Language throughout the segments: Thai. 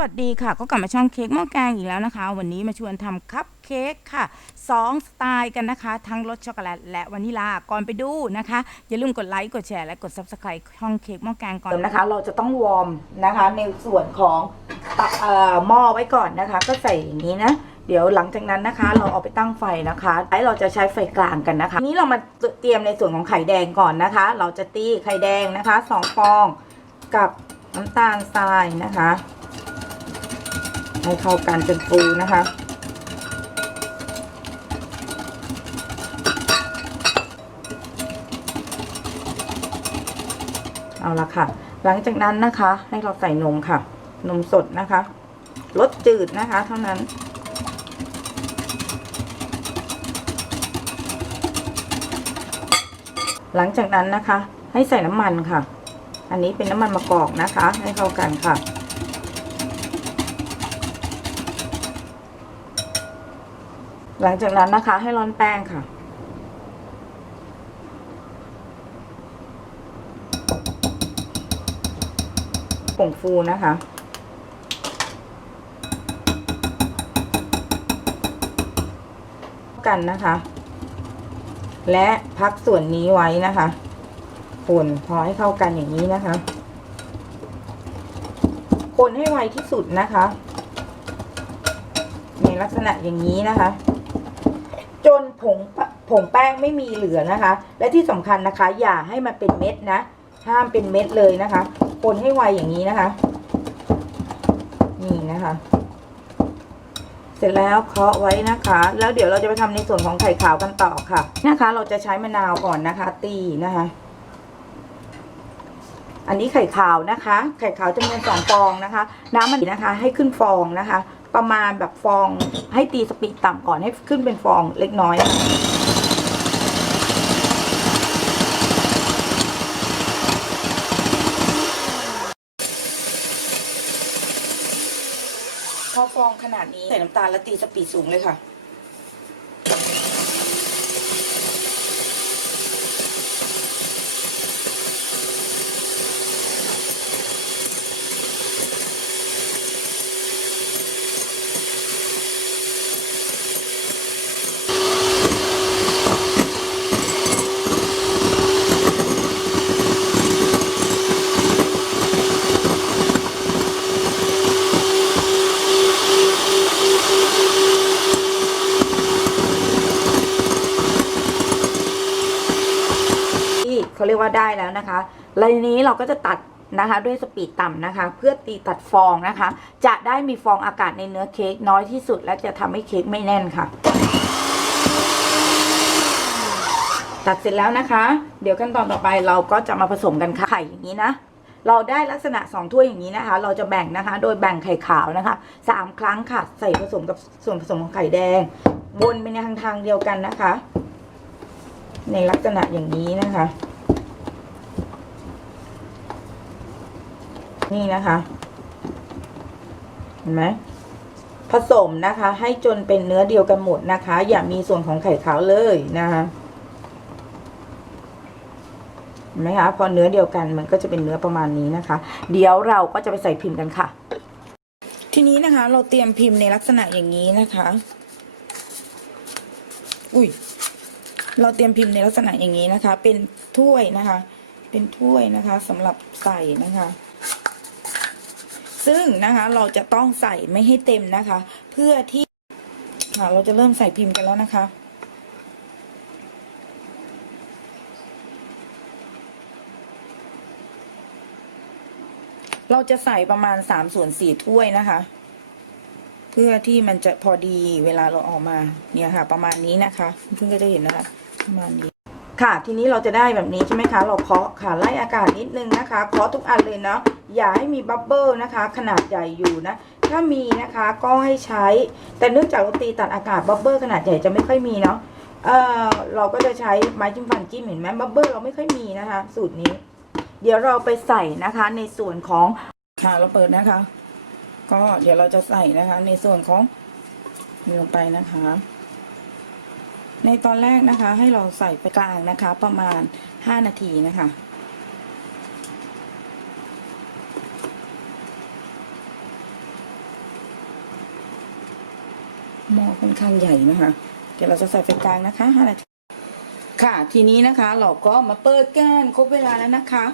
วัสดีค่ะก็กลับมาช่องเค้กหม้อแกงอีกแล้วนะคะ วันนี้มาชวนทำคัพเค้กค่ะสองสไตล์กันนะคะ ทั้งรสช็อกโกแลตและวานิลาก่อนไปดูนะคะ อย่าลืมกดไลค์กดแชร์และกด subscribe ช่องเค้กหม้อแกงก่อนนะคะ เราจะต้องวอร์มนะคะ ในส่วนของตะเอ่อหม้อไว้ก่อนนะคะ ก็ใส่อย่างนี้นะเดี๋ยวหลังจากนั้นนะคะ เราเอาไปตั้งไฟนะคะไอเราจะใช้ไฟกลางกันนะคะทีนี้เรามาเตรียมในส่วนของไข่แดงก่อนนะคะ เราจะตีไข่แดงนะคะสองฟองกับน้ำตาลทรายนะคะ ให้เข้ากันจนฟูนะคะ เอาละค่ะ หลังจากนั้นนะคะ ให้เราใส่นมค่ะ นมสดนะคะรสจืดนะคะ เท่านั้นหลังจากนั้นนะคะ ให้ใส่น้ำมันค่ะ อันนี้เป็นน้ำมันมะกอกนะคะ ให้เข้ากันค่ะ หลังจากนั้นนะคะให้ร้อนแป้งค่ะ ผงฟูนะคะ กันนะคะ และพักส่วนนี้ไว้นะคะคนพอให้เข้ากันอย่างนี้นะคะ คนให้ไวที่สุดนะคะ ในลักษณะอย่างนี้นะคะ จนผงผงแป้งไม่มีเหลือนะคะ และที่สำคัญนะคะ อย่าให้มันเป็นเม็ดนะ ห้ามเป็นเม็ดเลยนะคะ คนให้ไวอย่างนี้นะคะ นี่นะคะ เสร็จแล้วเคาะไว้นะคะ แล้วเดี๋ยวเราจะไปทำในส่วนของไข่ขาวกันต่อค่ะนะคะ เราจะใช้มะนาวก่อนนะคะ ตีนะคะ อันนี้ไข่ขาวนะคะ ไข่ขาวจำนวนสองฟองนะคะ น้ำมันนะคะ ให้ขึ้นฟองนะคะ ประมาณแบบฟองให้ตีสปีดต่ำก่อนให้ขึ้นเป็นฟองเล็กน้อยนะคะพอฟองขนาดนี้ใส่น้ำตาลแล้วตีสปีดสูงเลยค่ะ ได้แล้วนะคะแล้วนี้เราก็จะตัดนะคะด้วยสปีดต่ำนะคะ เพื่อตีตัดฟองนะคะ จะได้มีฟองอากาศในเนื้อเค้กน้อยที่สุด และจะทำให้เค้กไม่แน่นค่ะ ตัดเสร็จแล้วนะคะ เดี๋ยวขั้นตอนต่อไปเราก็จะมาผสมกันค่ะไข่อย่างนี้นะเราได้ลักษณะสองถ้วยอย่างนี้นะคะ เราจะแบ่งนะคะ โดยแบ่งไข่ขาวนะคะสามครั้งค่ะ ใส่ผสมกับส่วนผสมของไข่แดง วนไปในทางทางเดียวกันนะคะ ในลักษณะอย่างนี้นะคะ นี่นะคะ เห็นไหมผสมนะคะ ให้จนเป็นเนื้อเดียวกันหมดนะคะ อย่ามีส่วนของไข่ขาวเลยนะคะเห็นไหมคะพอเนื้อเดียวกันมันก็จะเป็นเนื้อประมาณนี้นะคะ เดี๋ยวเราก็จะไปใส่พิมพ์กันค่ะ ทีนี้นะคะ เราเตรียมพิมพ์ในลักษณะอย่างนี้นะคะ อุ้ยเราเตรียมพิมพ์ในลักษณะอย่างนี้นะคะ เป็นถ้วยนะคะ เป็นถ้วยนะคะสำหรับใส่นะคะ ซึ่งนะคะเราจะต้องใส่ไม่ให้เต็มนะคะ เพื่อที่เราจะเริ่มใส่พิมพ์กันแล้วนะคะเราจะใส่ประมาณสามส่วนสี่ถ้วยนะคะ เพื่อที่มันจะพอดีเวลาเราออกมาเนี่ยค่ะ ประมาณนี้นะคะ เพื่อนก็จะเห็นนะคะประมาณนี้ ค่ะ ทีนี้เราจะได้แบบนี้ใช่ไหมคะ เราเคาะค่ะไล่อากาศนิดนึงนะคะเคาะทุกอันเลยเนาะอย่าให้มีบับเบิลนะคะ ขนาดใหญ่อยู่นะ ถ้ามีนะคะก็ให้ใช้ แต่เนื่องจากเราตีตัดอากาศบับเบิลขนาดใหญ่จะไม่ค่อยมีเนาะเออเราก็จะใช้ไม้จิ้มฟันจิ้มเห็นไหมบับเบิลเราไม่ค่อยมีนะคะ สูตรนี้ เดี๋ยวเราไปใส่นะคะในส่วนของค่ะเราเปิดนะคะ ก็เดี๋ยวเราจะใส่นะคะ ในส่วนของมีลงไปนะคะ ในตอนแรกนะคะ ให้เราใส่ไปกลางนะคะ ประมาณห้านาทีนะคะ หม้อค่อนข้างใหญ่นะคะ เดี๋ยวเราจะใส่ไฟกลางนะคะห้านาที ค่ะ ทีนี้นะคะ เราก็มาเปิดกันครบเวลาแล้วนะคะ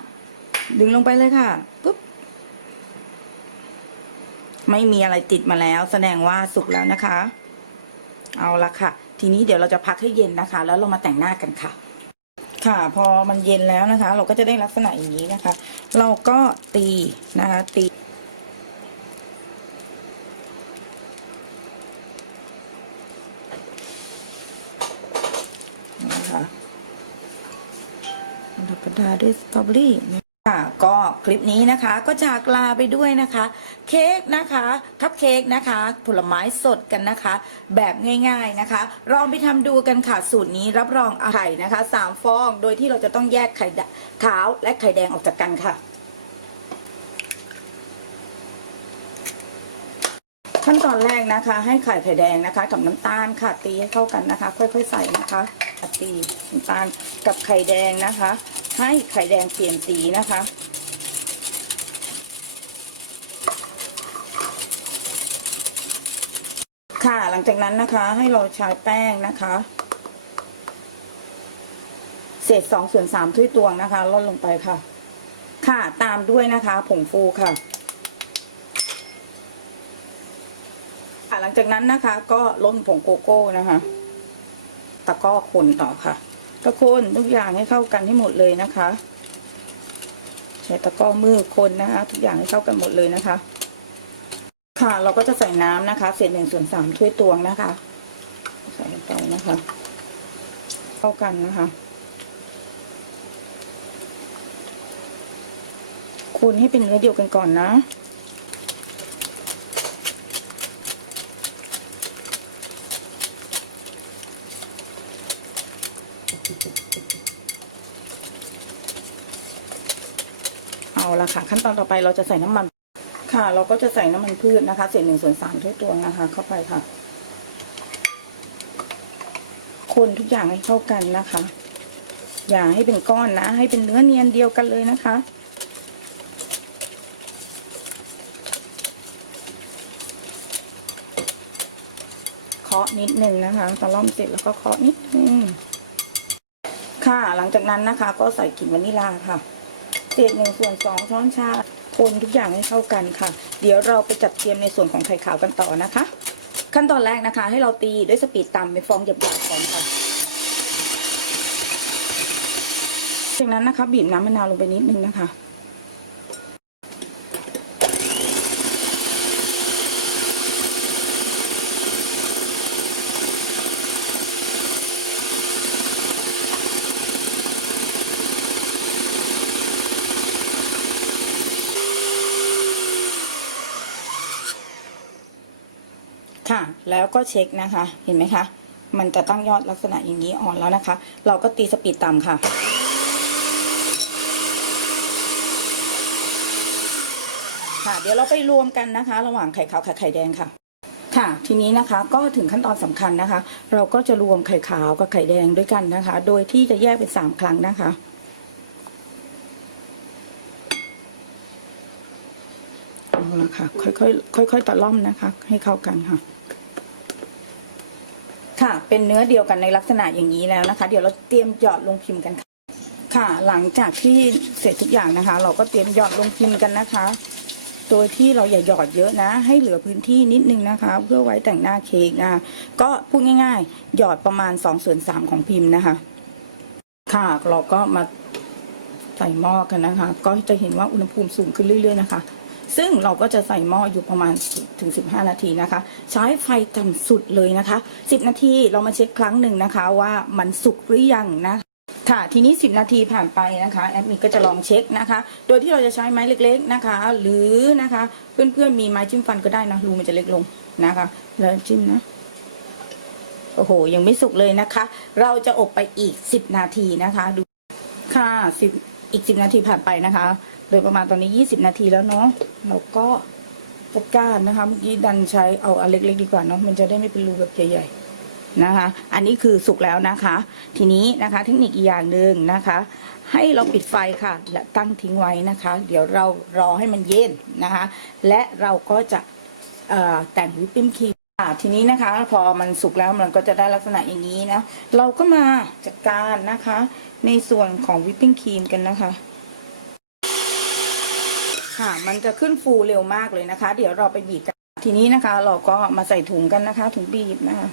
ดึงลงไปเลยค่ะปุ๊บไม่มีอะไรติดมาแล้ว แสดงว่าสุกแล้วนะคะ เอาละค่ะ ทีนี้เดี๋ยวเราจะพักให้เย็นนะคะ แล้วเรามาแต่งหน้ากันค่ะ ค่ะ พอมันเย็นแล้วนะคะ เราก็จะได้ลักษณะอย่างนี้นะคะ เราก็ตีนะคะตีนะคะธรรมดาด้วยสตรอเบอรี่ ค่ะก็คลิปนี้นะคะก็จากลาไปด้วยนะคะ เค้กนะคะคัพเค้กนะคะ ผลไม้สดกันนะคะ แบบง่ายๆนะคะลองไปทำดูกันค่ะสูตรนี้รับรองอร่อยนะคะสามฟองโดยที่เราจะต้องแยกไข่ขาวและไข่แดงออกจากกันค่ะ ขั้นตอนแรกนะคะ ให้ไข่ไข่แดงนะคะ กับน้ำตาลค่ะตีให้เข้ากันนะคะ ค่อยๆใส่นะคะตีน้ำตาลกับไข่แดงนะคะ ให้ไข่แดงเปลี่ยนสีนะคะ ค่ะหลังจากนั้นนะคะให้เราใช้แป้งนะคะ เศษสองส่วนสามถ้วยตวงนะคะลดลงไปค่ะ ค่ะตามด้วยนะคะ ผงฟูค่ะค่ะหลังจากนั้นนะคะ ก็ล้นผงโกโก้นะคะ ตะก้อคนต่อค่ะ ตะคนทุกอย่างให้เข้ากันให้หมดเลยนะคะ ใช้ตะกร้อมือคนนะคะ ทุกอย่างให้เข้ากันหมดเลยนะคะ ค่ะเราก็จะใส่น้ำนะคะ เศษหนึ่งส่วนสามถ้วยตวงนะคะ ใส่ลงไปนะคะ เข้ากันนะคะคนให้เป็นเนื้อเดียวกันก่อนนะ เอาละค่ะ ขั้นตอนต่อไปเราจะใส่น้ำมัน ค่ะ เราก็จะใส่น้ำมันพืชนะคะ เศษหนึ่งส่วนสามถ้วยตวงนะคะ เข้าไปค่ะ คนทุกอย่างให้เข้ากันนะคะ อย่าให้เป็นก้อนนะ ให้เป็นเนื้อเนียนเดียวกันเลยนะคะเคาะนิดนึงนะคะตะล่อมเสร็จแล้วก็เคาะนิดนึง ค่ะ หลังจากนั้นนะคะ ก็ใส่กลิ่นวานิลลาค่ะเศษหนึ่งส่วนสองช้อนชาคนทุกอย่างให้เข้ากันค่ะ เดี๋ยวเราไปจัดเตรียมในส่วนของไข่ขาวกันต่อนะคะ ขั้นตอนแรกนะคะ ให้เราตีด้วยสปีดต่ำเป็นฟองหยาบๆก่อนค่ะจากนั้นนะคะ บีบน้ำมะนาวลงไปนิดนึงนะคะ ค่ะ แล้วก็เช็คนะคะ เห็นไหมคะ มันจะตั้งยอดลักษณะอย่างนี้อ่อนแล้วนะคะ เราก็ตีสปีดต่ำค่ะค่ะเดี๋ยวเราไปรวมกันนะคะ ระหว่างไข่ขาวกับไข่แดงค่ะ ค่ะ ทีนี้นะคะก็ถึงขั้นตอนสำคัญนะคะ เราก็จะรวมไข่ขาวกับไข่แดงด้วยกันนะคะ โดยที่จะแยกเป็นสามครั้งนะคะ เอาละค่ะ ค่อยๆค่อยๆตะล่อมนะคะ ให้เข้ากันค่ะ ค่ะ เป็นเนื้อเดียวกันในลักษณะอย่างนี้แล้วนะคะ เดี๋ยวเราเตรียมหยอดลงพิมพ์กันค่ะค่ะ หลังจากที่เสร็จทุกอย่างนะคะ เราก็เตรียมหยอดลงพิมพ์กันนะคะ โดยที่เราอย่าหยอดเยอะนะ ให้เหลือพื้นที่นิดนึงนะคะ เพื่อไว้แต่งหน้าเค้กนะก็พูดง่ายๆ หยอดประมาณ2ส่วน3ของพิมพ์นะคะ ค่ะเราก็มาใส่หม้อกันนะคะ ก็จะเห็นว่าอุณหภูมิสูงขึ้นเรื่อย ๆ นะคะ ซึ่งเราก็จะใส่หม้ออยู่ประมาณถึง 15 นาทีนะคะ ใช้ไฟต่ำสุดเลยนะคะ 10 นาทีเรามาเช็คครั้งหนึ่งนะคะ ว่ามันสุกหรือยังนะค่ะทีนี้ 10 นาทีผ่านไปนะคะแอดมินก็จะลองเช็คนะคะ โดยที่เราจะใช้ไม้เล็ก ๆนะคะ หรือนะคะเพื่อนๆมีไม้จิ้มฟันก็ได้นะรูมันจะเล็กลงนะคะ แล้วจิ้มนะโอ้โหยังไม่สุกเลยนะคะ เราจะอบไปอีก 10 นาทีนะคะ ดูค่ะสิบอีก 10 นาทีผ่านไปนะคะ โดยประมาณตอนนี้ 20 นาทีแล้วเนาะเราก็จัดการนะคะ เมื่อกี้ดันใช้เอาอันเล็กๆดีกว่าเนาะมันจะได้ไม่เป็นรูแบบใหญ่ๆนะคะ อันนี้คือสุกแล้วนะคะ ทีนี้นะคะเทคนิคอีกอย่างหนึ่งนะคะ ให้เราปิดไฟค่ะ และตั้งทิ้งไว้นะคะ เดี๋ยวเรารอให้มันเย็นนะคะ และเราก็จะแต่งวิปปิ้งครีมอ่าทีนี้นะคะพอมันสุกแล้วมันก็จะได้ลักษณะอย่างนี้นะเราก็มาจัดการนะคะ ในส่วนของวิปปิ้งครีมกันนะคะ ค่ะ มันจะขึ้นฟูเร็วมากเลยนะคะ เดี๋ยวเราไปบีบกันทีนี้นะคะ เราก็มาใส่ถุงกันนะคะ ถุงบีบนะคะ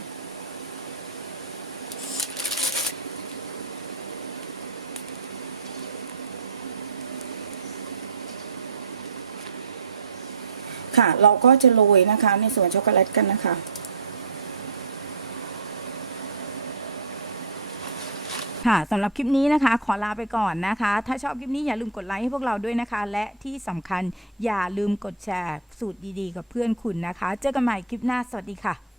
ค่ะ เราก็จะโรยนะคะ ในส่วนช็อกโกแลตกันนะคะ ค่ะสำหรับคลิปนี้นะคะ ขอลาไปก่อนนะคะ ถ้าชอบคลิปนี้อย่าลืมกดไลค์ให้พวกเราด้วยนะคะ และที่สำคัญอย่าลืมกดแชร์สูตรดีๆ กับเพื่อนคุณนะคะ เจอกันใหม่คลิปหน้าสวัสดีค่ะ